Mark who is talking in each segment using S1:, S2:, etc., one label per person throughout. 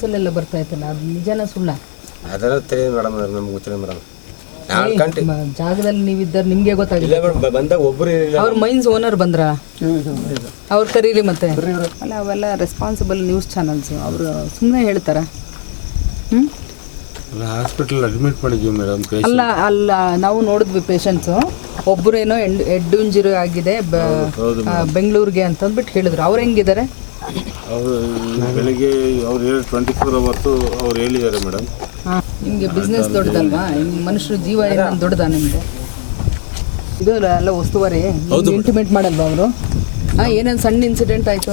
S1: ನ್ಯೂಸಲ್ಲೆಲ್ಲ ಬರ್ತಾ ಇತ್ತಲ್ಲ ಅದು ನಿಜನ ಸುಳ್ಳ?
S2: ಅದೆಲ್ಲ ತಿಳಿಯೋದು ಮೇಡಮ್ ನಮ್ಗೆ ಗೊತ್ತಿಲ್ಲ ಮೇಡಮ್. ನಾಲ್ಕು ಗಂಟೆ
S1: ಮ- ಜಾಗದಲ್ಲಿ ನೀವಿದ್ದಾರೆ ನಿಮಗೆ ಗೊತ್ತಾಗಿಲ್ಲ
S2: ಇಲ್ಲ ಮೇಡಮ್ ಬಂದಾಗ ಒಬ್ಬರು ಇಲ್ಲ
S1: ಅವ್ರ ಮೈನ್ಸ್ ಓನರ್ ಬಂದ್ರ? ಅವ್ರು ಕರೀರಿ ಮತ್ತೆ. ಅಲ್ಲ ಅವೆಲ್ಲ ರೆಸ್ಪಾನ್ಸಿಬಲ್ ನ್ಯೂಸ್ ಚಾನಲ್ಸ್ ಅವರು ಸುಮ್ಮನೆ ಹೇಳ್ತಾರ? ಹ್ಞೂ
S3: ಹಾಸ್ಪಿಟಲ್ ಅಡ್ಮಿಟ್ ಮಾಡಿದ್ವಿ ಮೇಡಮ್
S1: ಅಲ್ಲ ಅಲ್ಲ ನಾವು ನೋಡಿದ್ವಿ ಪೇಷಂಟ್ಸು ಒಬ್ಬರೇನೋ ಎಂಡ್ ಹೆಡ್ ಇಂಜುರಿ ಆಗಿದೆ ಬೆಂಗಳೂರಿಗೆ ಅಂತಂದ್ಬಿಟ್ಟು ಹೇಳಿದ್ರು. ಅವ್ರು ಹೆಂಗಿದ್ದಾರೆ
S3: ಅವರು ಬೆಳಿಗ್ಗೆ ಅವ್ರು ಹೇಳಿ ಟ್ವೆಂಟಿ ಫೋರ್ ಅವರ್ಸು ಅವ್ರು ಹೇಳಿದ್ದಾರೆ ಮೇಡಮ್.
S1: ನಿಮಗೆ ಬಿಸ್ನೆಸ್ ದೊಡ್ಡದಲ್ವಾ? ಹಿಂಗ್ ಮನುಷ್ಯರ ಜೀವ ಏನೋ ದೊಡ್ಡದಾ ನಿಮಗೆ? ಇದು ಎಲ್ಲ ಉಸ್ತುವಾರಿ. ಇಂಟಿಮೇಟ್ ಮಾಡಲ್ವಾ ಅವರು? ಹಾಂ ಏನೇನು ಸಣ್ಣ ಇನ್ಸಿಡೆಂಟ್ ಆಯಿತು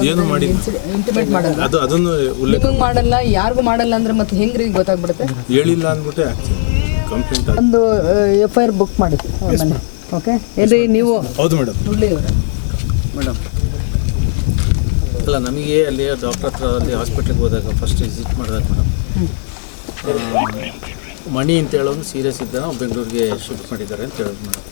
S1: ಇಂಟಿಮೇಟ್ ಮಾಡಲ್ಲ.
S3: ಅದು ಅದನ್ನು ಉಲ್ಲೇಖ
S1: ನಿಮಗೆ ಮಾಡಲ್ಲ ಯಾರಿಗೂ ಮಾಡಲ್ಲ ಅಂದ್ರೆ ಮತ್ತೆ ಹೆಂಗ್ರಿ ಗೊತ್ತಾಗ್ಬಿಡುತ್ತೆ?
S3: ಹೇಳಿಲ್ಲ ಅಂದ್ಬಿಟ್ಟೆ ಕಂಪ್ಲೇಂಟ್
S1: ಒಂದು ಎಫ್ ಐ ಆರ್ ಬುಕ್ ಮಾಡಿ ಓಕೆ ಏನ್ರಿ ನೀವು
S3: ಹೌದು ಮೇಡಮ್
S4: ಮೇಡಮ್ ಅಲ್ಲ ನಮಗೆ ಅಲ್ಲಿ ಡಾಕ್ಟರ್ ಹತ್ರ ಅಲ್ಲಿ ಹಾಸ್ಪಿಟ್ಲಿಗೆ ಹೋದಾಗ ಫಸ್ಟ್ ವಿಸಿಟ್ ಮಾಡಿದಾಗ ಮೇಡಮ್ ಮಣಿ ಅಂತ ಹೇಳೋನು ಸೀರಿಯಸ್ ಇದ್ದ. ಬೆಂಗಳೂರಿಗೆ ಶಿಫ್ಟ್ ಮಾಡಿದ್ದಾರೆ ಅಂತ ಹೇಳೋದು ಮೇಡಮ್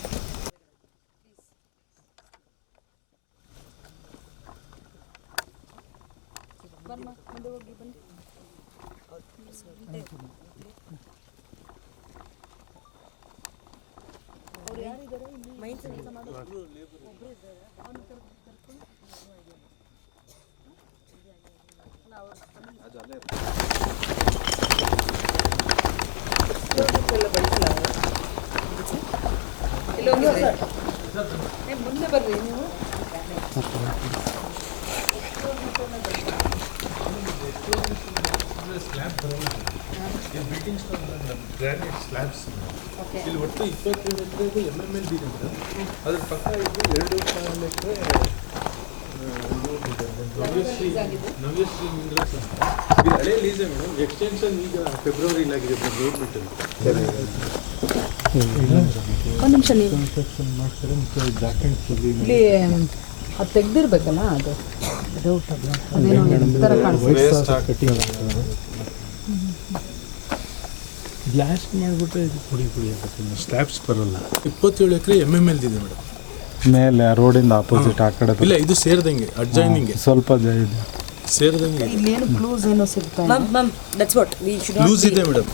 S1: ಮುಂದೆ ಬರ್ರಿ ನೀವು
S3: ಇಲ್ಲಿ ಒಟ್ಟು ಇಪ್ಪತ್ತೇಳು ಎಕರೆಗೆ ಎಂ ಎಂ ಎಲ್ ಇದೆ ಮೇಡಮ್ ಅದ್ರ ಪಕ್ಕ ಇದು ಎರಡು ಸಾವಿರ ಎಕರೆ ಹಳೆ ಲೀಸೆ ಮೇಡಮ್? ಎಕ್ಸ್ಟೆನ್ಷನ್ ಈಗ ಫೆಬ್ರವರಿಲಾಗಿದೆ ಗೌರ್ಮೆಂಟಲ್ಲಿ
S1: ಒಂದು ನಿಮಿಷ ನೀವು ಇಲ್ಲಿ ಅದು ತೆಗ್ದಿರ್ಬೇಕಲ್ಲ ಅದು
S3: ಬ್ಲಾಸ್ಟ್ ಮಾಡಿಬಿಟ್ರೆ ಇದು ಪುಡಿ ಪುಡಿ ಆಗುತ್ತೆ ಸ್ಲ್ಯಾಬ್ಸ್ ಬರಲ್ಲ. ಇಪ್ಪತ್ತೇಳು ಎಕರೆ ಎಂ ಎಂ ಎಲ್ ಇದೆ ಮೇಡಮ್.
S5: ಮೇಲೆ ರೋಡಿಂದ ಆಪೋಸಿಟ್ ಆ ಕಡೆ
S3: ಇಲ್ಲ ಇದು ಸೇರ್ದಂಗೆ ಅಡ್ಜೈನಿಂಗ್
S5: ಸ್ವಲ್ಪ ಜ- ಇದೆ
S3: ಸೇರ್ದಂಗೆ
S1: ಇಲ್ಲೇನು ಕ್ಲೂಸ್ ಏನೋ ಸಿಗ್ತಾ ಇಲ್ಲ.
S6: Ma'am that's what we should should not.
S3: Loose ಇದೆ ಮೇಡಮ್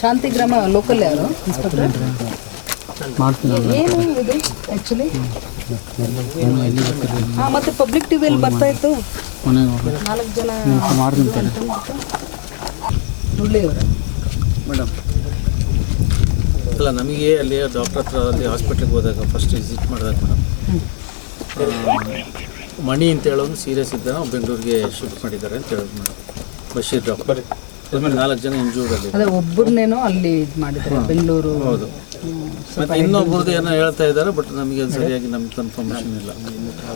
S1: ಶಾಂತಿಗ್ರಾಮ ಲೋಕಲ್ ಯಾರು? ಏನು ಇದು ಆ್ಯಕ್ಚುಲಿ ಹಾಂ ಮತ್ತೆ ಪಬ್ಲಿಕ್ ಟಿವಿಯಲ್ಲಿ ಬರ್ತಾ ಇತ್ತು. ನಾಲ್ಕು ಜನ ಮಾಡ್ತೀನಿ.
S4: ಮೇಡಮ್ ಅಲ್ಲ ನಮಗೆ ಅಲ್ಲಿ ಡಾಕ್ಟರ್ ಹತ್ರ ಅಲ್ಲಿ ಹಾಸ್ಪಿಟ್ಲಿಗೆ ಹೋದಾಗ ಫಸ್ಟ್ ವಿಸಿಟ್ ಮಾಡಿದಾಗ ಮೇಡಮ್ ಮಣಿ ಅಂತ ಹೇಳೋನು ಸೀರಿಯಸ್ ಇದ್ದ ಬೆಂಗಳೂರಿಗೆ ಶಿಫ್ಟ್ ಮಾಡಿದ್ದಾರೆ ಅಂತ ಹೇಳಿದ್ರು ಮೇಡಮ್ ಬಶೀರ್ ಡಾಕ್ಟರ್. ಆಮೇಲೆ ನಾಲ್ಕು ಜನ ಇಂಜೂರ್ಡ್ ಅಲ್ಲಿ.
S1: ಅದೇ ಒಬ್ಬರನ್ನೇನೋ ಅಲ್ಲಿ ಇದು ಮಾಡಿದ್ದಾರೆ ಬೆಂಗಳೂರು.
S4: ಹೌದು. ಮತ್ತೆ ಇನ್ನೊಬ್ಬರದ್ದು ಏನೋ ಹೇಳ್ತಾ ಇದ್ದಾರೆ ಬಟ್ ನಮಗೆ ಅದು ಸರಿಯಾಗಿ ನಮ್ಗೆ ಕನ್ಫರ್ಮೇಷನ್ ಇಲ್ಲ.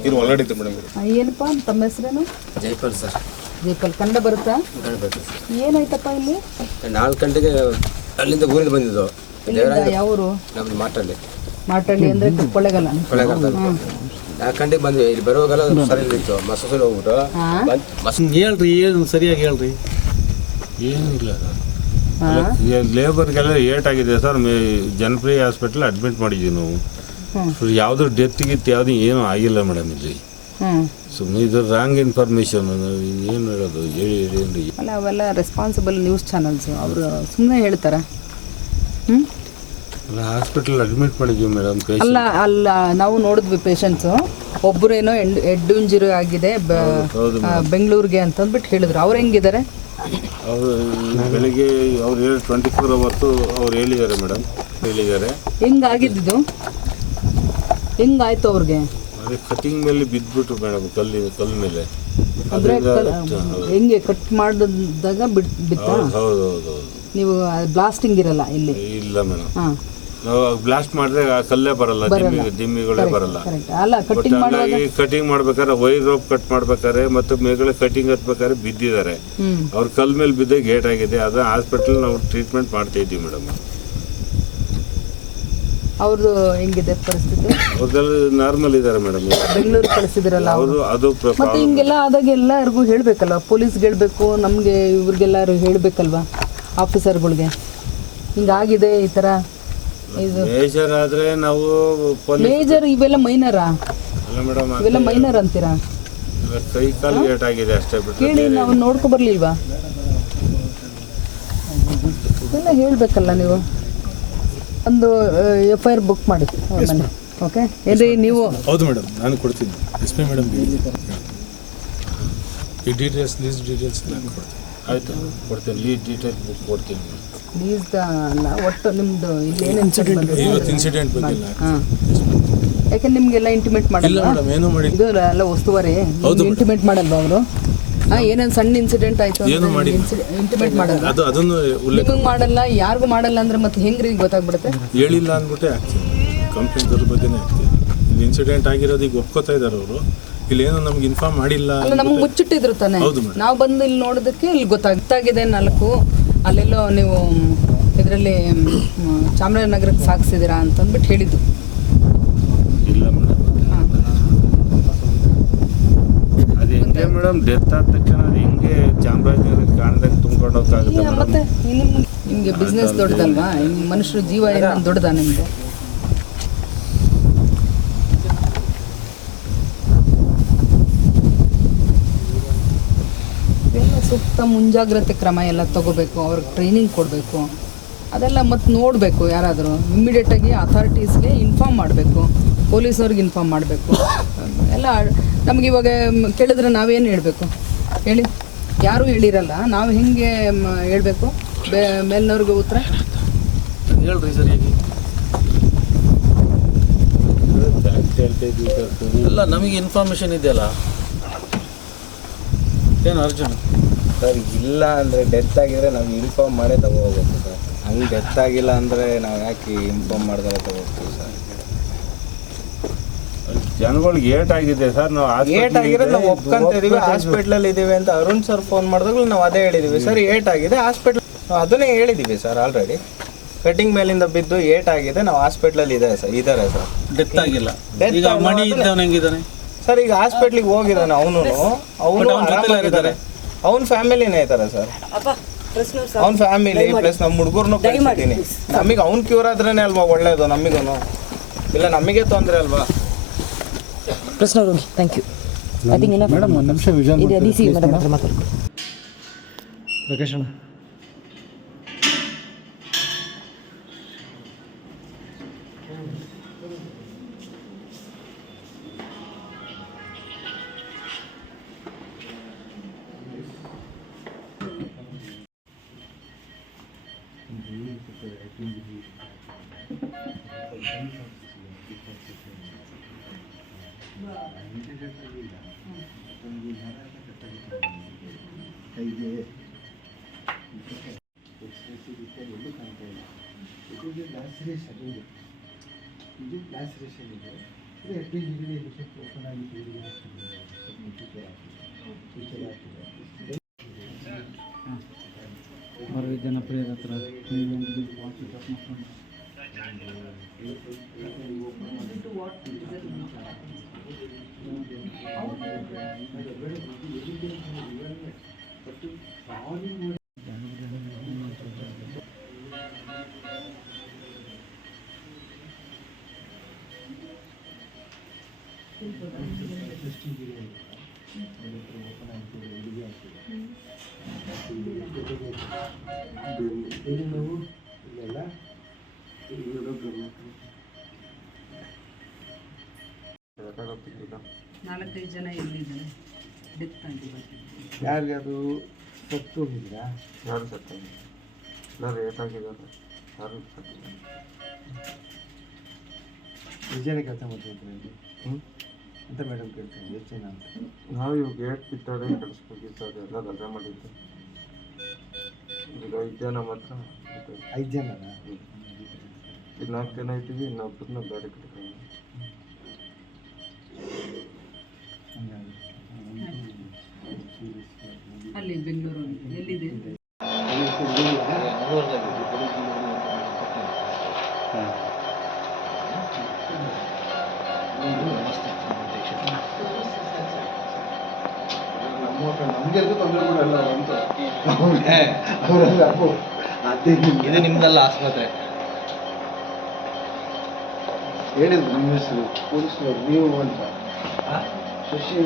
S3: ಇದು ಒಳಗಡೆ ಇತ್ತು ಮೇಡಮ್
S1: ಆ, ಏನಪ್ಪ ತಮ್ಮ ಹೆಸರೇನು?
S2: ಜೈಪಾಲ್ ಸರ್.
S1: ಜೈಪಲ್. ಕಂಡ ಬರುತ್ತಾ?
S2: ಹೇಳ್ಬೇಕು
S1: ಏನಾಯ್ತಪ್ಪ ಇಲ್ಲಿ?
S2: ನಾಲ್ಕು ಗಂಟೆಗೆ ಅಲ್ಲಿಂದ ಊರಿಗೆ ಬಂದಿದ್ದು.
S1: ಇಲ್ಲಿಂದ ಯಾವರು?
S2: ನಮ್ದು ಮಾಟಲ್ಲಿ
S1: ಮಾಟಳ್ಳಿ ಅಂದರೆ ಕೊಳ್ಳೆಗಾಲ.
S2: ಬಂದ್ವಿ. ಇಲ್ಲಿ ಬರುವಾಗೆಲ್ಲ ಸರಿ ಇತ್ತು ಮಸೂಸಲ್ಲಿ ಹೋಗ್ಬಿಟ್ಟು. ಮಸ್
S4: ಹೇಳ್ರಿ ಏನು ಸರಿಯಾಗಿ ಹೇಳ್ರಿ.
S3: ಏನಿಲ್ಲ ಲೇಬರ್ಗೆಲ್ಲ ಏಟ್ ಆಗಿದೆ ಸರ್. ಮೇ ಜನಪ್ರಿಯ ಹಾಸ್ಪಿಟಲ್ ಅಡ್ಮಿಟ್ ಮಾಡಿದ್ದೀವಿ ನಾವು. ಯಾವುದು ಡೆತ್ ಗಿತ್ ಯಾವುದು ಏನೂ ಆಗಿಲ್ಲ ಮೇಡಮ್ ಇಲ್ಲಿ.
S1: ಹ್ಞೂ
S3: ಸುಮ್ಮನೆ ಇದು ರಾಂಗ್ ಇನ್ಫಾರ್ಮೇಶನ್ ಏನು ಹೇಳೋದು? ಹೇಳಿ ಹೇಳಿ
S1: ಅಲ್ಲ ಅವೆಲ್ಲ ರೆಸ್ಪಾನ್ಸಿಬಲ್ ನ್ಯೂಸ್ ಚಾನಲ್ಸ್ ಅವರು ಸುಮ್ಮನೆ ಹೇಳ್ತಾರೆ. ಹ್ಞೂ
S3: ಹಾಸ್ಪಿಟಲ್ ಅಡ್ಮಿಟ್ ಮಾಡಿದ್ವಿ ಮೇಡಮ್
S1: ಅಲ್ಲ ಅಲ್ಲ ನಾವು ನೋಡಿದ್ವಿ ಪೇಷಂಟ್ಸು ಒಬ್ಬರೇನೋ ಎಂಡ್ ಹೆಡ್ ಇಂಜುರಿ ಆಗಿದೆ ಬೆಂಗಳೂರಿಗೆ ಅಂತಂದ್ಬಿಟ್ಟು ಹೇಳಿದ್ರು. ಅವ್ರು ಹೆಂಗಿದ್ದಾರೆ?
S3: ಅವರು ಬೆಳಿಗ್ಗೆ ಅವ್ರು ಹೇಳಿ ಟ್ವೆಂಟಿ ಫೋರ್ ಅವರ್ಸು ಅವ್ರು ಹೇಳಿದ್ದಾರೆ ಮೇಡಮ್ ಹೇಳಿದ್ದಾರೆ.
S1: ಹೆಂಗಾಗಿದ್ದು ಹೆಂಗಾಯ್ತು ಅವ್ರಿಗೆ?
S7: ಅದೇ ಕಟಿಂಗ್ ಮೇಲೆ ಬಿದ್ದುಬಿಟ್ರು ಮೇಡಮ್ ಕಲ್ಲಿ ಕಲ್ಲು ಮೇಲೆ.
S1: ಅಂದ್ರೆ ಹೆಂಗೆ ಕಟ್ ಮಾಡಿದಾಗ ಬಿಡ್ ಬಿತ್ತ?
S7: ಹೌದು ಹೌದು ಹೌದು.
S1: ನೀವು ಬ್ಲಾಸ್ಟಿಂಗ್ ಇರಲ್ಲ ಇಲ್ಲಿ?
S7: ಇಲ್ಲ ಮೇಡಮ್.
S1: ಹಾ.
S7: ಬ್ಲಾಸ್ಟ್ ಮಾಡಿದ್ರೆ ಆ ಕಲ್ಲೇ ಬರಲ್ಲ ದಿಮ್ಮಿ ದಿಮ್ಮಿಗಳೇ ಬರಲ್ಲ.
S1: ಕರೆಕ್ಟ್ ಅಲ್ಲ
S7: ಬಟ್
S1: ಕಟಿಂಗ್ ಮಾಡುವಾಗ
S7: ಹಂಗಾಗಿ ಕಟಿಂಗ್ ಮಾಡ್ಬೇಕಾದ್ರೆ ವೈರ್ ರೋಪ್ ಕಟ್ ಮಾಡ್ಬೇಕಾದ್ರೆ ಮತ್ತು ಮೇಗಳ ಕಟಿಂಗ್ ಹತ್ಬೇಕಾದ್ರೆ ಬಿದ್ದಿದ್ದಾರೆ. ಅವ್ರ ಕಲ್ ಮೇಲೆ ಬಿದ್ದ ಗೇಟ್ ಆಗಿದೆ ಅದ ಹಾಸ್ಪಿಟಲ್ ನಾವು ಟ್ರೀಟ್ಮೆಂಟ್ ಮಾಡ್ತಾ ಇದ್ದೀವಿ ಮೇಡಮ್
S1: ಅವ್ರದ್ದು ಹೆಂಗಿದೆ ಪರಿಸ್ಥಿತಿ?
S7: ಅವ್ರದ್ದೆಲ್ಲ ನಾರ್ಮಲ್ ಇದ್ದಾರೆ ಮೇಡಮ್
S1: ಬೆಂಗಳೂರು ಕಳಿಸಿದಿರಲ್ಲ
S7: ಅವರು. ಅದು ಪ್ರ-
S1: ಮತ್ತೆ ಹಿಂಗೆಲ್ಲ ಆದಾಗ ಎಲ್ಲರಿಗೂ ಹೇಳ್ಬೇಕಲ್ವ? ಪೊಲೀಸ್ಗೆ ಹೇಳ್ಬೇಕು ನಮಗೆ ಇವ್ರಿಗೆಲ್ಲರೂ ಹೇಳ್ಬೇಕಲ್ವಾ? ಆಫೀಸರ್ಗಳಿಗೆ ಹಿಂಗಾಗಿದೆ ಈ ಥರ ಇದು.
S7: ಮೇಜರ್ ಆದ್ರೆ ನಾವು
S1: ಮೇಜರ್ ಇವೆಲ್ಲ ಮೈನರಾ
S7: ಅಲ್ಲ ಮೇಡಮ್
S1: ಇವೆಲ್ಲ ಮೈನರ್ ಅಂತೀರಾ?
S7: ಕೈ ಕಾಲು ಗೇಟ್ ಆಗಿದೆ ಅಷ್ಟೇ ಬಿಟ್ಟು
S1: ಕೇಳಿ ನಾವು ನೋಡ್ಕೊ ಬರ್ಲಿಲ್ವಾ? ಎಲ್ಲ ಹೇಳ್ಬೇಕಲ್ಲ ನೀವು. ಒಂದು ಎಫ್ ಐ ಆರ್ ಬುಕ್ ಮಾಡಿ ಅವ್ರ ಓಕೆ ಏನ್ರಿ ನೀವು
S3: ಹೌದು ಮೇಡಮ್ ನಾನು ಕೊಡ್ತೀನಿ. ಎಸ್ ಪಿ ಮೇಡಮ್ ಈ ಡೀಟೇಲ್ಸ್ ಲೀಸ್ ಡೀಟೇಲ್ಸ್ ನಾನು ಕೊಡ್ತೀನಿ.
S7: ಆಯಿತು ಕೊಡ್ತೀನಿ. ಲೀಡ್ ಡೀಟೇಲ್ ಬುಕ್ ಕೊಡ್ತೀನಿ.
S1: ಪ್ಲೀಸ್ ಅಲ್ಲ ಒಟ್ಟು ನಿಮ್ದು ಇಲ್ಲಿ ಏನು ಇನ್ಸಿಡೆಂಟ್ ಬಂದಿದೆ?
S3: ಇವತ್ತು ಇನ್ಸಿಡೆಂಟ್ ಬಗ್ಗೆ ಇಲ್ಲ
S1: ಹಾಂ. ಯಾಕೆ ನಿಮಗೆಲ್ಲ ಇಂಟಿಮೇಟ್ ಮಾಡಲ್ಲ
S3: ಮೇಡಮ್ ಏನೂ ಮಾಡಿ
S1: ಇದು ಎಲ್ಲ ಉಸ್ತುವಾರಿ. ಇಂಟಿಮೇಟ್ ಮಾಡಲ್ವಾ ಅವರು? ಹಾಂ ಏನೇನು ಸಣ್ಣ ಇನ್ಸಿಡೆಂಟ್ ಆಯಿತು ಇಂಟಿಮೇಟ್ ಮಾಡಲ್ಲ.
S3: ಅದು ಅದನ್ನು ಉಲ್ಲೇಖ
S1: ಮಾಡಲ್ಲ ಯಾರಿಗೂ ಮಾಡಲ್ಲ ಅಂದ್ರೆ ಮತ್ತೆ ಹೆಂಗ್ರಿ ಗೊತ್ತಾಗ್ಬಿಡುತ್ತೆ?
S3: ಹೇಳಿಲ್ಲ ಅಂದ್ಬಿಟ್ಟೆ ಆಗ್ತೀನಿ ಕಂಪ್ಲೇಂಟ್ ಬಗ್ಗೆನೇ ಬಗ್ಗೆ ಇಲ್ಲಿ ಇನ್ಸಿಡೆಂಟ್ ಆಗಿರೋದು ಈಗ ಒಪ್ಕೋತಾ ಇದ್ದಾರೆ ಅವರು. ಇಲ್ಲಿ ಏನೋ ನಮ್ಗೆ ಇನ್ಫಾರ್ಮ್ ಮಾಡಿಲ್ಲ
S1: ನಮ್ಗೆ ಮುಚ್ಚಿಟ್ಟಿದ್ರು ತಾನೆ. ನಾವು ಬಂದು ಇಲ್ಲಿ ನೋಡೋದಕ್ಕೆ ಇಲ್ಲಿ ಗೊತ್ತಾಗ್ತಾಗಿದೆ ನಾಲ್ಕು. ಅಲ್ಲೆಲ್ಲೋ ನೀವು ಇದರಲ್ಲಿ ಚಾಮರಾಜನಗರಕ್ಕೆ ಸಾಗಿಸಿದ್ದೀರಾ ಅಂತಂದ್ಬಿಟ್ಟು ಹೇಳಿದ್ದು.
S7: ಇಲ್ಲ ಮೇಡಮ್. ಅದು ಹೆಂಗೆ ಮೇಡಮ್? ಡೆತ್ ಆದ ತಕ್ಷಣ ಅದು ಹೆಂಗೆ ಚಾಮರಾಜನಗರಕ್ಕೆ ಕಾಣದಾಗ ತುಂಬ್ಕೊಂಡು ಹೋಗಕ್ಕಾಗುತ್ತೆ
S1: ಮತ್ತೆ ನಿಮ್ಗೆ ಬಿಸ್ನೆಸ್ ದೊಡ್ಡದಲ್ವಾ? ಮನುಷ್ಯರ ಜೀವ ಏನು ದೊಡ್ಡದಾ ನಿಮಗೆ ಸೂಕ್ತ ಮುಂಜಾಗ್ರತೆ ಕ್ರಮ ಎಲ್ಲ ತಗೋಬೇಕು, ಅವ್ರಿಗೆ ಟ್ರೈನಿಂಗ್ ಕೊಡಬೇಕು, ಅದೆಲ್ಲ ಮತ್ತೆ ನೋಡಬೇಕು ಯಾರಾದರೂ. ಇಮ್ಮಿಡಿಯೇಟಾಗಿ ಅಥಾರಿಟೀಸ್ಗೆ ಇನ್ಫಾರ್ಮ್ ಮಾಡಬೇಕು, ಪೊಲೀಸವ್ರಿಗೆ ಇನ್ಫಾರ್ಮ್ ಮಾಡಬೇಕು. ಎಲ್ಲ ನಮಗೆ ಇವಾಗ ಕೇಳಿದ್ರೆ ನಾವೇನು ಹೇಳಬೇಕು? ಹೇಳಿ. ಯಾರೂ ಹೇಳಿರಲ್ಲ, ನಾವು ಹೆಂಗೆ ಹೇಳಬೇಕು? ಬೇ, ಮೇಲ್ನವ್ರಿಗೆ ಉತ್ತರ?
S4: ಹೇಳ್ರಿ
S7: ಸರ್ ಸರಿ
S4: ಅಲ್ಲ, ನಮಗೆ ಇನ್ಫಾರ್ಮೇಷನ್ ಇದೆಯಲ್ಲ? ಏನು ಅರ್ಜುನ್?
S2: ಸರ್ ಇಲ್ಲ ಅಂದರೆ ಡೆತ್ ಆಗಿದ್ರೆ ನಾವು ಇನ್ಫಾರ್ಮ್ ಮಾಡೇ ತಗೋಬೇಕು ಸರ್. ಹಂಗೆ ಡೆತ್ ಆಗಿಲ್ಲ ಅಂದರೆ ನಾವು ಯಾಕೆ ಇನ್ಫಾರ್ಮ್ ಮಾಡ್ದಾಗ ತಗೋತೀವಿ ಸರ್?
S7: ಜನಗಳಿಗೆ ಏಟ್ ಆಗಿದೆ ಸರ್ ನಾವು
S2: ಏಟ್ ಆಗಿದ್ರೆ ನಾವು ಒಪ್ಕೊಂತ ಇದೀವಿ ಹಾಸ್ಪಿಟ್ಲಲ್ಲಿ ಇದೀವಿ ಅಂತ ಅರುಣ್ ಸರ್ ಫೋನ್ ಮಾಡಿದಾಗ ನಾವು ಅದೇ ಹೇಳಿದೀವಿ. ಸರ್ ಏಟ್ ಆಗಿದೆ ಹಾಸ್ಪಿಟ್ಲ್ ಅದನ್ನೇ ಹೇಳಿದೀವಿ ಸರ್ ಆಲ್ರೆಡಿ ಕಟಿಂಗ್ ಮೇಲಿಂದ ಬಿದ್ದು ಏಟ್ ಆಗಿದೆ ನಾವು ಹಾಸ್ಪಿಟ್ಲಲ್ಲಿ ಇದೆ ಸರ್ ಇದ್ದಾರೆ ಸರ್.
S4: ಡೆತ್ ಆಗಿಲ್ಲ. ಈಗ ಮಣಿ
S2: ಅಂದ್ರೆ-
S4: ಇದ್ದವನು ಹೆಂಗಿದ್ದಾನೆ?
S2: ಸರ್ ಈಗ ಹಾಸ್ಪಿಟ್ಲಿಗೆ ಹೋಗಿದ್ದಾನೆ ಅವನು ಅವನು
S4: But ಅವ್ನ್
S2: ಫ್ಯಾಮಿಲಿನೇ ಇದ್ದಾರೆ ಸರ್ ಅವ್ನ ಫ್ಯಾಮಿಲಿ ಪ್ಲಸ್ ನಮ್ಮ ಹುಡುಗರ್ನು ಕಳಿಸಿದ್ದೀನಿ. ನಮಗೆ ಅವ್ನು ಕ್ಯೂರ್ ಆದ್ರೇನೆ ಅಲ್ವಾ ಒಳ್ಳೇದು ನಮಗೂ ಇಲ್ಲ ನಮಗೆ ತೊಂದರೆ ಅಲ್ವಾ?
S6: Thank you I think
S5: madam ಒಂದು ನಿಮಿಷ ವಿಜಯ್
S6: ಇದೆ ಡಿ ಸಿ ಮೇಡಮ್. ಹತ್ರ ಮಾತಾಡ್ಕೊ
S5: ಲೊಕೇಶನ್ ಜನಪ್ರಿಯರ ಹತ್ರ
S1: ನಾಲ್ಕೈದು ಜನ ಎಲ್ಲಿದ್ದಾರೆ? ಡೆತ್
S2: ಅದು ಸತ್ತು ಹೋಗಿದ್ರಾ?
S7: ಯಾರು ಸತ್ತ ಯಾರು ಏಟಾಗಿದ್ದಾರೆ? ಯಾರು ಸತ್ತ
S2: ನಿಜನೇ ಕೆಲಸ ಮಾಡ್ತಿದ್ರು
S5: ಅಂತ ಮೇಡಮ್ ಕೇಳ್ತೀನಿ ಹೆಚ್ಚಿನ ಜನ ಅಂತ?
S8: ನಾವು ಇವಾಗ ಗೇಟ್ ಕಳಿಸ್ಬೇಕಿತ್ತು ಅದೆಲ್ಲ ರಜೆ ಮಾಡಿದ್ದು. ಈಗ ಐದು ಜನ ಮಾತ್ರ.
S5: ಐದು ಜನ
S8: ಈಗ ನಾಲ್ಕು ಜನ ಇದ್ದೀವಿ ಇನ್ನೊಬ್ಬರನ್ನ ಬೇರೆ ಕಡೆ
S1: ಅಲ್ಲಿ ಬೆಂಗಳೂರು ಎಲ್ಲಿದೆ?
S2: ಇದು ನಿಮ್ದಲ್ಲ ಆಸ್ಪತ್ರೆ.
S5: ಹೇಳಿದ್ರು ನಿಮ್ಮ ಹೆಸರು. ಪೊಲೀಸ್ನವ್ರು ನೀವು ಅಂತ. ಶಶಿ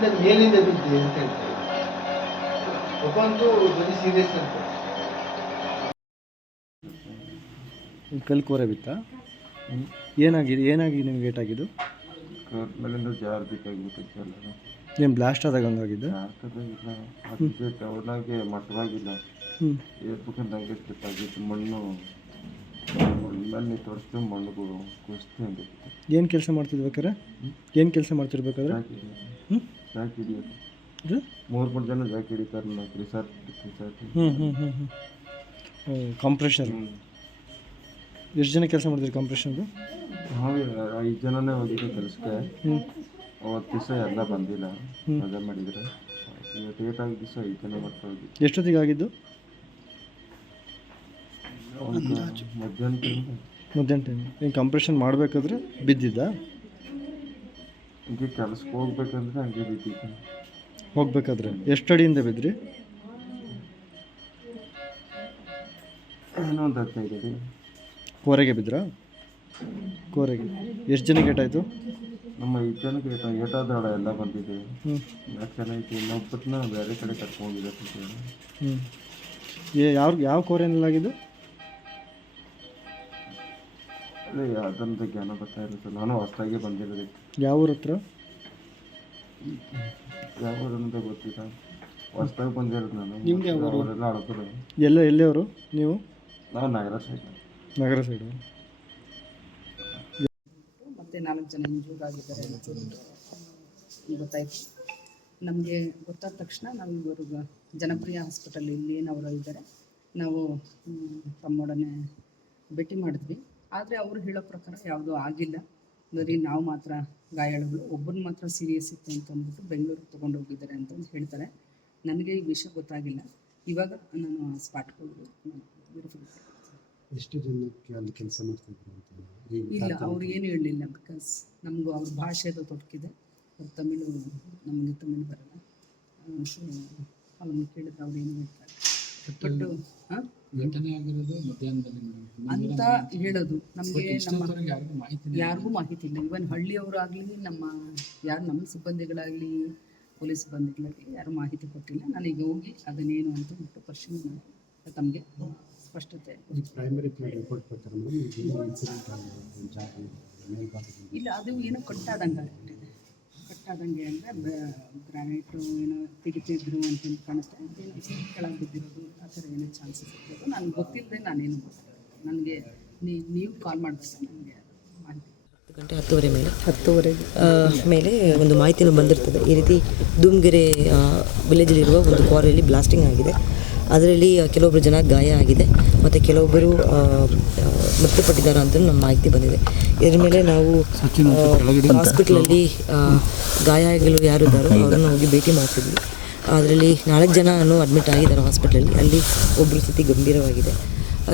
S5: ಕಲ್ಲಿಂದ ಮೇಲಿಂದ ಬಿದ್ದೆ ಅಂತ ಹೇಳ್ತಾರೆ? ಒಬ್ಬಂತೂ ವೆರಿ ಸೀರಿಯಸ್ ಅಂತ.
S9: ಕಲ್ ಕೋರೆ ಬಿತ್ತಾ? ಏನಾಗಿದೆ ಏನಾಗಿ ನಿಮ್ಗೆ ಏಟಾಗಿದ್ದು
S8: ಕರ್ ಮೇಲಿಂದ ಜಾರ್ಬೇಕಾಗ್ಬಿಟ್ಟಿತ್ತು ಎಲ್ಲ
S9: ಏನು ಬ್ಲಾಸ್ಟ್ ಆದಾಗ ಹಂಗಾಗಿದ್ದು
S8: ಅವನಾಗೆ ಮಟ್ಟವಾಗಿಲ್ಲ. ಸ್ಲಿಪ್ ಆಗಿತ್ತು ಮಣ್ಣು ಮಣ್ಣಲ್ಲಿ ತೋರಿಸ್ತು ಮಣ್ಣು ಕುಸ್ತು
S9: ಏನು ಕೆಲಸ ಮಾಡ್ತಿರ್ಬೇಕಾರೆ ಏನು ಕೆಲಸ ಮಾಡ್ತಿರ್ಬೇಕಾದ್ರೆ?
S8: ಜಾಕ್ ಹಿಡಿಯೋದು. ಜನ ಜಾಕ್ ಹಿಡಿತಾರೆ ನಾವು ರಿಸಾರ್ಟ್ ರಿಸಾರ್ಟ್
S9: ಹ್ಞೂ ಹ್ಞೂ ಹ್ಞೂ ಹ್ಞೂ ಕಂಪ್ರೆಷರ್ ಎಷ್ಟು ಜನ ಕೆಲಸ ಮಾಡ್ತೀರಿ ಕಂಪ್ರೆಷನ್ದು
S8: ಐದು ಜನನೇ ಹೋಗಿದ್ದು ಕೆಲಸಕ್ಕೆ. ಅವತ್ತು ದಿವಸ ಎಲ್ಲ ಬಂದಿಲ್ಲ. ರಜೆ ಮಾಡಿದರೆ. ಇವತ್ತು ದಿವಸ ಐದು ಜನ ಬರ್ತಾ ಹೋಗಿ
S9: ಎಷ್ಟೊತ್ತಿಗೆ ಆಗಿದ್ದು
S8: ಮಧ್ಯಾಹ್ನ
S9: ಮಧ್ಯಾಹ್ನ ಟೈಮ್ ನೀವು ಕಂಪ್ರೆಷನ್ ಮಾಡಬೇಕಾದ್ರೆ ಬಿದ್ದಿದ್ದ?
S8: ಹಂಗೆ ಕೆಲಸಕ್ಕೆ ಹೋಗ್ಬೇಕಂದ್ರೆ ಹಂಗೆ ಬಿದ್ದಿದ್ದೆ.
S9: ಹೋಗ್ಬೇಕಾದ್ರೆ ಎಷ್ಟು ಅಡಿಯಿಂದ ಬಿದ್ರಿ?
S8: ಏನೋ ಒಂದು ಹದಿನೈದು ಅಡಿ.
S9: ಕೋರೆಗೆ ಬಿದ್ರಾ? ಕೋರೆಗೆ. ಎಷ್ಟು ಜನಕ್ಕೆ ಏಟಾಯಿತು
S8: ನಮ್ಮ ಐದು ಜನಕ್ಕೆ ಏಟ ಏಟಾದಾಳ ಎಲ್ಲ ಬಂದಿದೆ.
S9: ಹ್ಞೂ
S8: ನಾಲ್ಕು ಜನ ಐತಿ. ಇನ್ನೊಬ್ಬರನ್ನ ಬೇರೆ ಕಡೆ ಕರ್ಕೊಂಡೋಗಿದ್ದಾರೆ
S9: ಹ್ಞೂ ಏ ಯಾವ ಯಾವ ಕೋರೆನಲ್ಲಾಗಿದ್ದು
S8: ಅದೇ ಅದೊಂದು ಜ್ಞಾನ ಬರ್ತಾ ಇರುತ್ತೆ ನಾನು ಹೊಸ್ದಾಗಿ ಬಂದಿರೋದಕ್ಕೆ
S9: ಯಾವ ಊರ ಹತ್ರ
S8: ಯಾವ ಅಂತ ಗೊತ್ತಿಲ್ಲ. ಹೊಸ್ದಾಗಿ ಬಂದಿರೋದು ನಾನು. ಅವರೆಲ್ಲ ಅಳ್ತಾರೆ
S9: ಎಲ್ಲ ಎಲ್ಲಿಯವರು ನೀವು?
S8: ನಾನು ನಗರ ಸೈಡ್.
S9: ನಗರ ಸೈಡ್.
S1: ಮತ್ತೆ ನಾಲ್ಕು ಜನ ಇಂಜೂರ್ಡ್ ಆಗಿದ್ದಾರೆ ಅಂತ ಗೊತ್ತಾಯ್ತು. ನಮಗೆ ಗೊತ್ತಾದ ತಕ್ಷಣ ನಾವು ಇವರು ಜನಪ್ರಿಯ ಹಾಸ್ಪಿಟಲ್ ಇಲ್ಲಿ ಏನವರು ಇದ್ದಾರೆ. ನಾವು ಮ್, ತಮ್ಮೊಡನೆ ಭೇಟಿ ಮಾಡಿದ್ವಿ. ಆದರೆ ಅವರು ಹೇಳೋ ಪ್ರಕಾರ ಯಾವುದೂ ಆಗಿಲ್ಲ. ಬರೀ ನಾವು ಮಾತ್ರ ಗಾಯಾಳುಗಳು ಒಬ್ಬರನ್ನ ಮಾತ್ರ ಸೀರಿಯಸ್ ಇತ್ತು ಅಂತ ಅಂದ್ಬಿಟ್ಟು ಬೆಂಗಳೂರಿಗೆ ತೊಗೊಂಡು ಹೋಗಿದ್ದಾರೆ ಅಂತ ಒಂದು ಹೇಳ್ತಾರೆ. ನನಗೆ ಈ ವಿಷಯ ಗೊತ್ತಾಗಿಲ್ಲ. ಇವಾಗ ನಾನು ಸ್ಪಾಟ್
S5: ಎಷ್ಟು ಜನಕ್ಕೆ ಅಲ್ಲಿ ಕೆಲಸ ಮಾಡ್ತಿದ್ರು ಅಂತ ಈಗ
S1: ಇಲ್ಲ ಅವ್ರು ಏನು ಹೇಳಲಿಲ್ಲ ಬಿಕಾಸ್ ನಮಗೂ ಅವ್ರ ಭಾಷೆದು ತೊಡಕಿದೆ ಅವ್ರು ತಮಿಳು ನಮಗೆ ತಮಿಳು ಬರಲ್ಲ. ಅವ್ರನ್ನ ಕೇಳಿದ್ರೆ ಅವ್ರು ಏನು ಹೇಳ್ತಾರೆ. ಬಟ್
S4: ಘಟನೆ ಆಗಿರೋದು ಮಧ್ಯಾಹ್ನದಲ್ಲಿ
S1: ಅಂತ ಹೇಳೋದು. ನಮಗೆ ನಮ್ಮ ಯಾರಿಗೂ ಮಾಹಿತಿ ಇಲ್ಲ ಇವನ್ ಹಳ್ಳಿಯವರಾಗ್ಲಿ ಆಗಲಿ ನಮ್ಮ ಯಾರು ನಮ್ಮ ಸಿಬ್ಬಂದಿಗಳಾಗಲಿ ಪೊಲೀಸ್ ಸಿಬ್ಬಂದಿಗಳಾಗಲಿ ಯಾರು ಮಾಹಿತಿ ಕೊಟ್ಟಿಲ್ಲ. ನಾನೀಗ ಹೋಗಿ ಅದನ್ನೇನು ಅಂತ ಬಿಟ್ಟು ಪರಿಶೀಲನೆ ಮಾಡಿ ತಮಗೆ ಸ್ಪಷ್ಟತೆ
S5: ಪ್ರೈಮರಿ ರಿಪೋರ್ಟ್
S1: ಇಲ್ಲ ಅದು ಏನೋ ಕಟ್ಟಾದಂಗೆ ಆಗ್ಬಿಟ್ಟಿದೆ ಕಟ್ಟಾದಂಗೆ ಅಂದರೆ ಗ್ರಾನೈಟು ಏನೋ ತೆಗಿತಿದ್ರು ಅಂತ ಕಾಣಿಸ್ತಾ ಕೆಳಗೆ ಬಿದ್ದಿರೋದು ಆ ಥರ ಏನೋ ಚಾನ್ಸಸ್ ಇರ್ಬೋದು. ನನಗೆ ಗೊತ್ತಿಲ್ಲದೆ ನಾನೇನು ಮಾತಾಡೋದು ನನಗೆ ನೀವು ಕಾಲ್ ಮಾಡಿದಾಗ ನನಗೆ
S6: ಹತ್ತು ಗಂಟೆ ಹತ್ತುವರೆ ಮೇಲೆ? ಹತ್ತುವರೆ. ಮೇಲೆ ಒಂದು ಮಾಹಿತಿನೂ ಬಂದಿರ್ತದೆ. ಈ ರೀತಿ ಧೂಮ್ಗೆರೆ ವಿಲೇಜಲ್ಲಿರುವ ಒಂದು ಕ್ವಾರಿಯಲ್ಲಿ ಬ್ಲಾಸ್ಟಿಂಗ್ ಆಗಿದೆ. ಅದರಲ್ಲಿ ಕೆಲವೊಬ್ಬರು ಜನ ಗಾಯ ಆಗಿದೆ. ಮತ್ತು ಕೆಲವೊಬ್ಬರು ಮೃತಪಟ್ಟಿದ್ದಾರೆ ಅಂತ ನಮ್ಮ ಮಾಹಿತಿ ಬಂದಿದೆ. ಇದರ ಮೇಲೆ ನಾವು ಹಾಸ್ಪಿಟ್ಲಲ್ಲಿ ಗಾಯಗಳು ಯಾರು ಇದ್ದಾರೋ ಅವರನ್ನು ಹೋಗಿ ಭೇಟಿ ಮಾಡ್ತಿದ್ವಿ. ಅದರಲ್ಲಿ ನಾಲ್ಕು ಜನ ಅಡ್ಮಿಟ್ ಆಗಿದ್ದಾರೆ ಹಾಸ್ಪಿಟ್ಲಲ್ಲಿ ಅಲ್ಲಿ. ಒಬ್ಬರ ಸ್ಥಿತಿ ಗಂಭೀರವಾಗಿದೆ.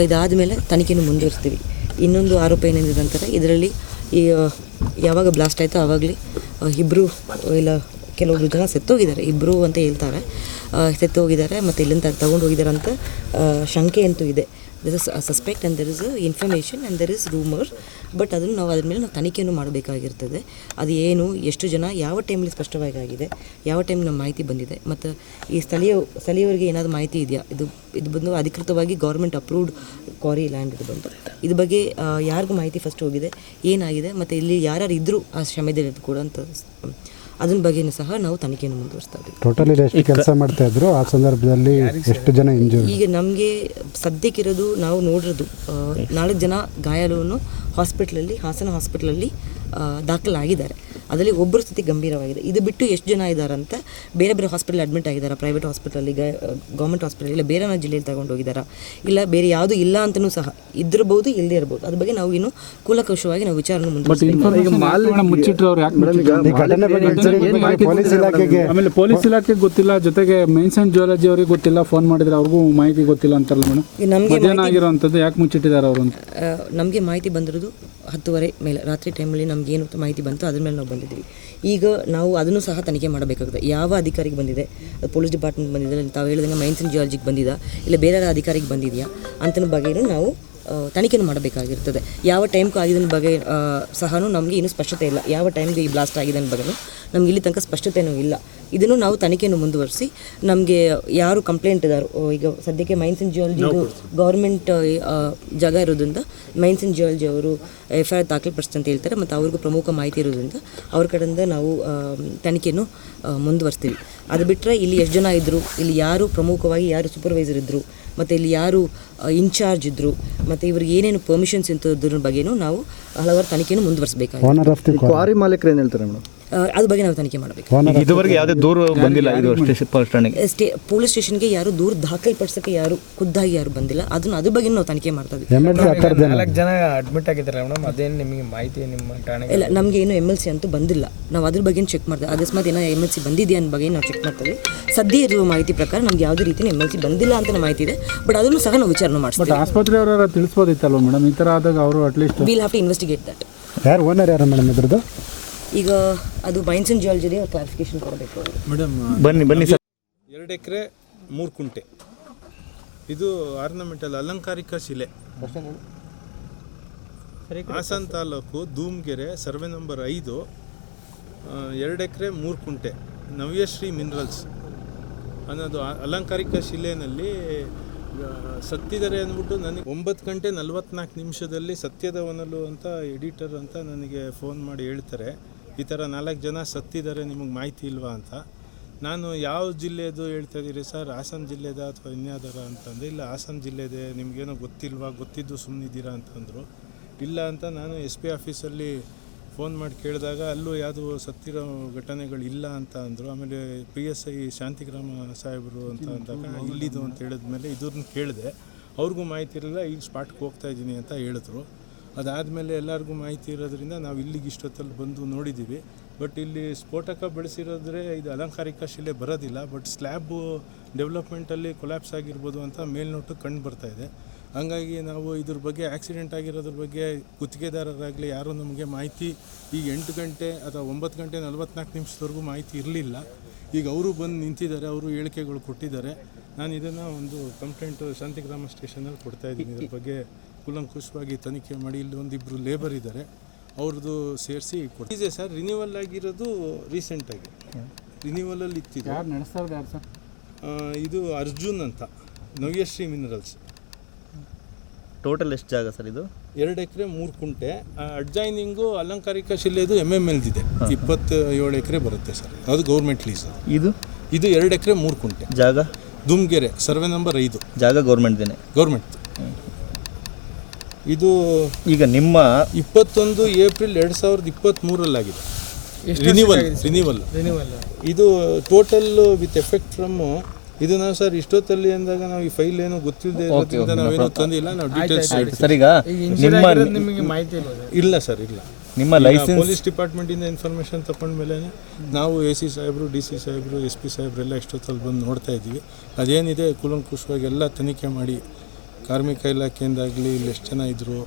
S6: ಇದಾದ ಮೇಲೆ ತನಿಖೆಯನ್ನು ಮುಂದುವರಿಸ್ತೀವಿ. ಇನ್ನೊಂದು ಆರೋಪ ಏನೇನಿದೆ ಅಂತಾರೆ ಇದರಲ್ಲಿ ಈ ಯಾವಾಗ ಬ್ಲಾಸ್ಟ್ ಆಯಿತೋ ಆವಾಗಲೇ ಇಬ್ಬರು ಇಲ್ಲ ಕೆಲವೊಬ್ರು ಜನ ಸತ್ತೋಗಿದ್ದಾರೆ. ಇಬ್ಬರು ಅಂತ ಹೇಳ್ತಾರೆ. ಆ, ಸತ್ತೋಗಿದ್ದಾರೆ ಮತ್ತು ಇಲ್ಲಿಂದ ತಗೊಂಡು ಹೋಗಿದ್ದಾರೆ ಅಂತ ಶಂಕೆ ಅಂತೂ ಇದೆ. This is suspect and there is information and there is rumour but ಅದನ್ನು ನಾವು ಅದ್ರ ಮೇಲೆ ನಾವು ತನಿಖೆಯನ್ನು ಮಾಡಬೇಕಾಗಿರ್ತದೆ. ಅದು ಏನು ಎಷ್ಟು ಜನ ಯಾವ ಟೈಮಲ್ಲಿ ಸ್ಪಷ್ಟವಾಗಿ ಆಗಿದೆ ಯಾವ ಟೈಮ್ ನಮ್ಮ ಮಾಹಿತಿ ಬಂದಿದೆ ಮತ್ತು ಈ ಸ್ಥಳೀಯ ಸ್ಥಳೀಯವರಿಗೆ ಏನಾದರೂ ಮಾಹಿತಿ ಇದೆಯಾ? ಇದು ಇದು ಬಂದು ಅಧಿಕೃತವಾಗಿ ಗೌರ್ಮೆಂಟ್ ಅಪ್ರೂವ್ಡ್ ಕ್ವಾರಿ ಲ್ಯಾಂಡ್ ಇದು ಬಂದು ಇದ್ರ ಬಗ್ಗೆ ಯಾರಿಗೂ ಮಾಹಿತಿ ಫಸ್ಟ್ ಹೋಗಿದೆ ಏನಾಗಿದೆ ಮತ್ತು ಇಲ್ಲಿ ಯಾರ್ಯಾರು ಇದ್ದರೂ ಆ ಶ್ರಮದಲ್ಲಿ ಕೂಡ ಅಂತ ಅದ್ರ ಬಗ್ಗೆನೂ ಸಹ ನಾವು ತನಿಖೆಯನ್ನು ಮುಂದುವರಿಸ್ತಾ ಇದ್ದೀವಿ.
S10: ಟೋಟಲಿ ಎಷ್ಟು ಕೆಲಸ ಮಾಡ್ತಾ ಇದ್ರು ಆ ಸಂದರ್ಭದಲ್ಲಿ ಎಷ್ಟು ಜನ ಇಂಜೂರ್
S6: ಈಗ ನಮಗೆ ಸದ್ಯಕ್ಕಿರೋದು ನಾವು ನೋಡಿರೋದು ನಾಲ್ಕು ಜನ ಗಾಯಾಳುವನ್ನು ಹಾಸ್ಪಿಟ್ಲಲ್ಲಿ ಹಾಸನ ಹಾಸ್ಪಿಟ್ಲಲ್ಲಿ ದಾಖಲಾಗಿದ್ದಾರೆ. ಅದರಲ್ಲಿ ಒಬ್ಬರು ಸ್ಥಿತಿ ಗಂಭೀರವಾಗಿದೆ. ಇದು ಬಿಟ್ಟು ಎಷ್ಟು ಜನ ಇದ್ದಾರೆ ಅಂತ ಬೇರೆ ಬೇರೆ ಹಾಸ್ಪಿಟಲ್ ಅಡ್ಮಿಟ್ ಆಗಿದ್ದಾರೆ? ಪ್ರೈವೇಟ್ ಹಾಸ್ಪಿಟಲಲ್ಲಿ ಗೌರ್ಮೆಂಟ್ ಹಾಸ್ಪಿಟಲ್ ಇಲ್ಲ ಬೇರೆ ಜಿಲ್ಲೆಯಲ್ಲಿ ತಗೊಂಡು ಹೋಗಿದ್ದಾರೆ? ಇಲ್ಲ ಬೇರೆ ಯಾವುದು ಇಲ್ಲ ಅಂತಲೂ ಸಹ ಇದ್ದಿರಬಹುದು ಇಲ್ಲದೇ ಇರ್ಬೋದು ಅದ್ರ ಬಗ್ಗೆ ನಾವು ಇನ್ನು ಕೂಲಂಕಷವಾಗಿ ನಾವು
S10: ಇಲಾಖೆಗೆ
S11: ಆಮೇಲೆ ಪೊಲೀಸ್ ಇಲಾಖೆಗೆ ಗೊತ್ತಿಲ್ಲ ಜೊತೆಗೆ ಮೈನ್ಸ್ ಅಂಡ್ ಜಿಯಾಲಜಿ ಅವರಿಗೆ ಗೊತ್ತಿಲ್ಲ ಫೋನ್ ಮಾಡಿದ್ರೆ ಅವ್ರಿಗೂ ಮಾಹಿತಿ ಗೊತ್ತಿಲ್ಲ ಅಂತಾರಲ್ಲ ಮೇಡಮ್.
S6: ನಮಗೆ
S11: ಯಾಕೆ ಮುಚ್ಚಿಟ್ಟಿದ್ದಾರೆ ಅವರು ಅಂತ?
S6: ನಮಗೆ ಮಾಹಿತಿ ಬಂದಿರೋದು ಹತ್ತುವರೆ ಮೇಲೆ, ರಾತ್ರಿ ಟೈಮಲ್ಲಿ ನಮ್ಗೆ ಏನು ಮಾಹಿತಿ ಬಂತು ಅದ್ರ ಮೇಲೆ ನಾವು ಬಂದಿದ್ದೀವಿ. ಈಗ ನಾವು ಅದನ್ನು ಸಹ ತನಿಖೆ ಮಾಡಬೇಕಾಗುತ್ತೆ ಯಾವ ಅಧಿಕಾರಿಗೆ ಬಂದಿದೆ? ಅದು ಪೊಲೀಸ್ ಡಿಪಾರ್ಟ್ಮೆಂಟ್ ಬಂದಿದೆ, ತಾವು ಹೇಳಿದಂಗೆ ಮೈನ್ಸ್ ಆ್ಯಂಡ್ ಜಿಯಾಲಜಿಗೆ ಬಂದಿದಾ? ಇಲ್ಲ ಬೇರೆ ಅಧಿಕಾರಿಗೆ ಬಂದಿದೆಯಾ? ಅಂತನ ಬಗ್ಗೆನೂ ನಾವು ತನಿಖೆಯನ್ನು ಮಾಡಬೇಕಾಗಿರ್ತದೆ. ಯಾವ ಟೈಮ್ಗೂ ಆಗಿದ್ದ ಬಗ್ಗೆ ಸಹಾನು ಸಹನೂ ನಮಗೆ ಇನ್ನೂ ಸ್ಪಷ್ಟತೆ ಇಲ್ಲ. ಯಾವ ಟೈಮ್ಗೆ ಈ ಬ್ಲಾಸ್ಟ್ ಆಗಿದೆ ಅನ್ನೋ ಬಗ್ಗೆನೂ ನಮ್ಗೆ ಇಲ್ಲಿ ತನಕ ಸ್ಪಷ್ಟತೆಯೂ ಇಲ್ಲ. ಇದನ್ನು ನಾವು ತನಿಖೆಯನ್ನು ಮುಂದುವರಿಸಿ ನಮಗೆ ಯಾರು ಕಂಪ್ಲೇಂಟ್ ಇದ್ದಾರೋ ಈಗ ಸದ್ಯಕ್ಕೆ ಮೈನ್ಸ್ ಅಂಡ್ ಜಿಯಾಲಜಿ ಗೌರ್ಮೆಂಟ್ ಜಾಗ ಇರೋದ್ರಿಂದ ಮೈನ್ಸ್ ಅಂಡ್ ಜಿಯಾಲಜಿ ಅವರು ಎಫ್ ಐ ಆರ್ ದಾಖಲೆಪಡಿಸ್ತು ಅಂತ ಹೇಳ್ತಾರೆ ಮತ್ತು ಅವ್ರಿಗೂ ಪ್ರಮುಖ ಮಾಹಿತಿ ಇರೋದ್ರಿಂದ ಅವ್ರ ಕಡೆಯಿಂದ ನಾವು ತನಿಖೆಯನ್ನು ಮುಂದುವರಿಸ್ತೀವಿ. ಅದು ಬಿಟ್ಟರೆ ಇಲ್ಲಿ ಎಷ್ಟು ಜನ ಇದ್ದರು ಇಲ್ಲಿ ಯಾರು ಪ್ರಮುಖವಾಗಿ ಯಾರು ಸೂಪರ್ವೈಸರ್ ಇದ್ದರು ಮತ್ತು ಇಲ್ಲಿ ಯಾರು ಇನ್ಚಾರ್ಜ್ ಇದ್ದರು ಮತ್ತೆ ಇವ್ರಿಗೆ ಏನೇನು ಪರ್ಮಿಷನ್ಸ್ ಇಂಥದ್ರ ಬಗ್ಗೆನೂ ನಾವು ಹಲವಾರು ತನಿಖೆಯನ್ನು ಮುಂದುವರಿಸಬೇಕಾಗಿದೆ.
S10: ಓನರ್ ಆಫ್ ದಿ
S9: ಕ್ವಾರಿ ಮಾಲೀಕರು ಏನು ಹೇಳ್ತಾರೆ ಮೇಡಮ್?
S6: ಅದ್ರ ಬಗ್ಗೆ ನಾವು ತನಿಖೆ ಮಾಡಬೇಕು.
S12: ಇದುವರೆಗೆ ಯಾವುದೇ ದೂರು ಬಂದಿಲ್ಲ ಇದು ಪೊಲೀಸ್ ಠಾಣೆಗೆ.
S6: ಸ್ಟೇ ಪೊಲೀಸ್ ಸ್ಟೇಷನ್ಗೆ ಯಾರು ದೂರ ದಾಖಲೆಪಡಿಸೋಕ್ಕೆ ಯಾರು ಖುದ್ದಾಗಿ ಯಾರು ಬಂದಿಲ್ಲ ಅದನ್ನ ಅದ್ರ ಬಗ್ಗೆ ನಾವು ತನಿಖೆ ಮಾಡ್ತಾ ಇದ್ದೀವಿ
S10: ಎಂ ಎಲ್ ಸಿ ಆ ಥರದ್ದು
S2: ನಾಲ್ಕು ಜನ ಅಡ್ಮಿಟ್ ಆಗಿದ್ದಾರೆ ಮೇಡಮ್ ಅದೇನು ನಿಮಗೆ ಮಾಹಿತಿ ನಿಮ್ಮ ಠಾಣೆ
S6: ಇಲ್ಲ ನಮಗೆ ಏನು ಎಂ ಎಲ್ ಸಿ ಅಂತೂ ಬಂದಿಲ್ಲ. ನಾವು ಅದ್ರ ಬಗ್ಗೆ ಚೆಕ್ ಮಾಡ್ತೀವಿ ಅಕಸ್ಮಾತ್ ಏನೋ ಎಂ ಎಲ್ ಸಿ ಬಂದಿದೆಯಾ ಅನ್ನ ಬಗ್ಗೆ ನಾವು ಚೆಕ್ ಮಾಡ್ತೀವಿ ಸದ್ಯ ಇರುವ ಮಾಹಿತಿ ಪ್ರಕಾರ ನಮ್ಗೆ ಯಾವುದೇ ರೀತಿ ಎಂ ಎಲ್ ಸಿ ಬಂದಿಲ್ಲ ಅಂತ ಮಾಹಿತಿ ಇದೆ ಬಟ್ ಅದನ್ನು ಸಹ ನಾವು ವಿಚಾರಣೆ
S11: ಬಟ್
S6: ಮಾಡಿಸ್ತೀವಿ.
S11: ಆಸ್ಪತ್ರೆಯವರ ತಿಳಿಸ್ಬೋದಿತ್ತಲ್ವ ಮೇಡಮ್? ಈ ಥರ ಆದಾಗ ಅವರು
S6: at least will have to investigate that
S10: ಯಾರು ಓನರ್ ಯಾರು ಮೇಡಮ್ ಇದ್ರದ್ದು?
S6: ಈಗ ಅದು ಮೈನ್ಸ್ ಅಂಡ್ ಜಿಯಾಲಜಿ ಕ್ಲಾರಿಫಿಕೇಶನ್ ಕೊಡಬೇಕು
S3: ಮೇಡಮ್
S12: ಬನ್ನಿ ಬನ್ನಿ ಸರ್.
S3: ಎರಡು ಎಕರೆ ಮೂರು ಕುಂಟೆ. ಇದು ಆರ್ನಮೆಂಟಲ್ ಅಲಂಕಾರಿಕ ಶಿಲೆ. ಹಾಸನ್ ತಾಲೂಕು ಧೂಮ್ಗೆರೆ ಸರ್ವೆ ನಂಬರ್ ಐದು ಎರಡು ಎಕರೆ ಮೂರು ಕುಂಟೆ. ನವ್ಯಶ್ರೀ ಮಿನರಲ್ಸ್. ಅನ್ನೋದು ಆ- ಅಲಂಕಾರಿಕ ಶಿಲೆಯಲ್ಲಿ ಸತ್ತಿದ್ದಾರೆ ಅಂದ್ಬಿಟ್ಟು ನನಗೆ ಒಂಬತ್ತು ಗಂಟೆ ನಲ್ವತ್ನಾಲ್ಕು ನಿಮಿಷದಲ್ಲಿ ಸತ್ಯದ ಒನಲು ಅಂತ ಎಡಿಟರ್ ಅಂತ ನನಗೆ ಫೋನ್ ಮಾಡಿ ಹೇಳ್ತಾರೆ. ಈ ಥರ ನಾಲ್ಕು ಜನ ಸತ್ತಿದ್ದಾರೆ ನಿಮಗೆ ಮಾಹಿತಿ ಇಲ್ವಾ ಅಂತ. ನಾನು ಯಾವ ಜಿಲ್ಲೆದು ಹೇಳ್ತಾ ಇದ್ದೀರಿ ಸರ್? ಹಾಸನ ಜಿಲ್ಲೆದ ಅಥವಾ ಇನ್ಯಾವುದಾರ ಅಂತಂದರೆ ಇಲ್ಲ ಹಾಸನ ಜಿಲ್ಲೆದೆ ನಿಮಗೇನೋ ಗೊತ್ತಿಲ್ವಾ ಗೊತ್ತಿದ್ದು ಸುಮ್ಮನಿದ್ದೀರಾ ಅಂತಂದರು. ಇಲ್ಲ ಅಂತ ನಾನು ಎಸ್ ಪಿ ಆಫೀಸಲ್ಲಿ ಫೋನ್ ಮಾಡಿ ಕೇಳಿದಾಗ ಅಲ್ಲೂ ಯಾವುದು ಸತ್ತಿರೋ ಘಟನೆಗಳು ಇಲ್ಲ ಅಂತ ಅಂದರು. ಆಮೇಲೆ ಪಿ ಎಸ್ ಐ ಶಾಂತಿಗ್ರಾಮ ಸಾಹೇಬರು ಅಂತ ಅಂದಾಗ ಇಲ್ಲಿದು ಅಂತ ಹೇಳಿದ್ಮೇಲೆ ಇದ್ರನ್ನ ಕೇಳಿದೆ. ಅವ್ರಿಗೂ ಮಾಹಿತಿ ಇರಲಿಲ್ಲ ಈಗ ಸ್ಪಾಟ್ಗೆ ಹೋಗ್ತಾ ಇದ್ದೀನಿ ಅಂತ ಹೇಳಿದ್ರು. ಅದಾದಮೇಲೆ ಎಲ್ಲರಿಗೂ ಮಾಹಿತಿ ಇರೋದ್ರಿಂದ ನಾವು ಇಲ್ಲಿಗೆ ಇಷ್ಟೊತ್ತಲ್ಲಿ ಬಂದು ನೋಡಿದ್ದೀವಿ. ಬಟ್ ಇಲ್ಲಿ ಸ್ಫೋಟಕ ಬೆಳೆಸಿರೋದ್ರೆ ಇದು ಅಲಂಕಾರಿಕ ಶಿಲೆ ಬರೋದಿಲ್ಲ. ಬಟ್ ಸ್ಲ್ಯಾಬು ಡೆವಲಪ್ಮೆಂಟಲ್ಲಿ ಕೊಲ್ಯಾಪ್ಸ್ ಆಗಿರ್ಬೋದು ಅಂತ ಮೇಲ್ನೋಟಕ್ಕೆ ಕಂಡು ಬರ್ತಾ ಇದೆ. ಹಾಗಾಗಿ ನಾವು ಇದ್ರ ಬಗ್ಗೆ ಆಕ್ಸಿಡೆಂಟ್ ಆಗಿರೋದ್ರ ಬಗ್ಗೆ ಗುತ್ತಿಗೆದಾರರಾಗಲಿ ಯಾರೂ ನಮಗೆ ಮಾಹಿತಿ ಈಗ ಎಂಟು ಗಂಟೆ ಅಥವಾ ಒಂಬತ್ತು ಗಂಟೆ ನಲ್ವತ್ನಾಲ್ಕು ನಿಮಿಷದವರೆಗೂ ಮಾಹಿತಿ ಇರಲಿಲ್ಲ. ಈಗ ಅವರು ಬಂದು ನಿಂತಿದ್ದಾರೆ, ಅವರು ಹೇಳಿಕೆಗಳು ಕೊಟ್ಟಿದ್ದಾರೆ. ನಾನು ಇದನ್ನು ಒಂದು ಕಂಪ್ಲೇಂಟು ಶಾಂತಿಗ್ರಾಮ ಸ್ಟೇಷನಲ್ಲಿ ಕೊಡ್ತಾ ಇದ್ದೀನಿ. ಇದ್ರ ಬಗ್ಗೆ ಕೂಲಂಕುಷವಾಗಿ ತನಿಖೆ ಮಾಡಿ ಇಲ್ಲಿ ಒಂದಿಬ್ಬರು ಲೇಬರ್ ಇದ್ದಾರೆ ಅವ್ರದ್ದು ಸೇರಿಸಿ ಕೊಟ್ಟಿದೆ ಸರ್ ರಿನ್ಯೂವಲ್ ಆಗಿರೋದು ರೀಸೆಂಟಾಗಿ ರಿನ್ಯೂವಲಲ್ಲಿ ಇತ್ತಿದೆ
S11: ಯಾರು ನಡೆಸ್ತಾರೆ ಯಾರು ಸರ್?
S3: ಇದು ಅರ್ಜುನ್ ಅಂತ ನವ್ಯಶ್ರೀ ಮಿನರಲ್ಸ್
S12: ಟೋಟಲ್ ಎಷ್ಟು ಜಾಗ ಸರ್ ಇದು?
S3: ಎರಡು ಎಕರೆ ಮೂರು ಕುಂಟೆ. ಅಡ್ಜಾಯ್ನಿಂಗು ಅಲಂಕಾರಿಕ ಶಿಲೆದು ಎಂ ಎಂ ಎಲ್ದಿದೆ ಇಪ್ಪತ್ತೇಳು ಎಕರೆ ಬರುತ್ತೆ ಸರ್. ಅದು ಗೌರ್ಮೆಂಟ್ ಲೀಸ್
S12: ಇದು?
S3: ಇದು ಎರಡು ಎಕರೆ ಮೂರು ಕುಂಟೆ.
S12: ಜಾಗ?
S3: ದುಮ್ಗೆರೆ ಸರ್ವೆ ನಂಬರ್ ಐದು.
S12: ಜಾಗ ಗೌರ್ಮೆಂಟ್ದೇನೆ
S3: ಗೌರ್ಮೆಂಟ್ ಇದು
S12: ಈಗ ನಿಮ್ಮ
S3: ಇಪ್ಪತ್ತೊಂದು ಏಪ್ರಿಲ್ ಎರಡು ಸಾವಿರದ ಇಪ್ಪತ್ತ್ಮೂರಲ್ಲಾಗಿದೆ ರಿನಿವಲ್ ರಿನಿವಲ್ ಇದು ಟೋಟಲ್ ವಿತ್ ಎಫೆಕ್ಟ್ ಫ್ರಮ್ ಇದು ನಾವು ಸರ್ ಇಷ್ಟೊತ್ತಲ್ಲಿ ಅಂದಾಗ ನಾವು ಈ ಫೈಲ್ ಏನೋ ಗೊತ್ತಿಲ್ಲದೆ ಇರೋದ್ರಿಂದ ನಾವೇನು ತಂದಿಲ್ಲ ನಾವು ಡೀಟೇಲ್ಸ್
S12: ಸರ್ ಈಗ ನಿಮ್ಮ
S2: ನಿಮಗೆ ಮಾಹಿತಿ ಇಲ್ಲ
S3: ಇಲ್ಲ ಸರ್ ಇಲ್ಲ.
S12: ನಿಮ್ಮ ಲೈಸೆನ್ಸ್
S3: ಪೊಲೀಸ್ ಡಿಪಾರ್ಟ್ಮೆಂಟಿಂದ ಇನ್ಫಾರ್ಮೇಷನ್ ತಗೊಂಡ್ಮೇಲೆ ನಾವು ಎ ಸಿ ಸಾಹೇಬರು ಡಿ ಸಿ ಸಾಹೇಬರು ಎಸ್ ಪಿ ಸಾಹೇಬರೆಲ್ಲ ಇಷ್ಟೊತ್ತಲ್ಲಿ ಬಂದು ನೋಡ್ತಾ ಇದ್ದೀವಿ. ಅದೇನಿದೆ ಕೂಲಂಕುಷವಾಗಿ ಎಲ್ಲ ತನಿಖೆ ಮಾಡಿ ಕಾರ್ಮಿಕ ಇಲಾಖೆಯಿಂದಾಗಲಿ ಇಲ್ಲಿ ಎಷ್ಟು ಜನ ಇದ್ದರು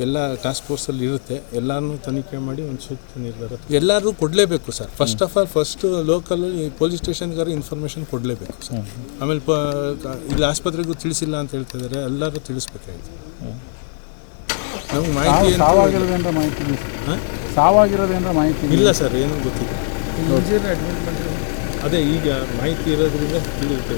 S3: ಎಲ್ಲ ಟಾಸ್ಕ್ ಫೋರ್ಸಲ್ಲಿ ಇರುತ್ತೆ ಎಲ್ಲರನ್ನೂ ತನಿಖೆ ಮಾಡಿ ಒಂದು ಸೂಕ್ತ ನಿರ್ಧಾರ ಎಲ್ಲರೂ ಕೊಡಲೇಬೇಕು sir. First of all first ಲೋಕಲಲ್ಲಿ police ಸ್ಟೇಷನ್ಗಾರು ಇನ್ಫಾರ್ಮೇಷನ್ ಕೊಡಲೇಬೇಕು ಸರ್. ಆಮೇಲೆ ಪ ಕ- ಇಲ್ಲಿ ಆಸ್ಪತ್ರೆಗೂ ತಿಳಿಸಿಲ್ಲ ಅಂತ ಹೇಳ್ತಾ ಇದ್ದಾರೆ ಎಲ್ಲರೂ ತಿಳಿಸ್ಬೇಕಾಗಿದೆ ನಮ್ಗೆ ಮಾಹಿತಿ ಏನು
S11: ಸಾವಾಗಿರೋದೇನ್ರ ಮಾಹಿತಿ?
S3: ಹಾಂ?
S11: ಸಾವಾಗಿರೋದೇನ್ರ ಮಾಹಿತಿ?
S3: ಇಲ್ಲ? ಸರ್ ಏನೂ ಗೊತ್ತಿಲ್ಲ. ಅದೇ ಈಗ ಮಾಹಿತಿ ಇರೋದ್ರಿಂದ ತಿಳಿಯುತ್ತೆ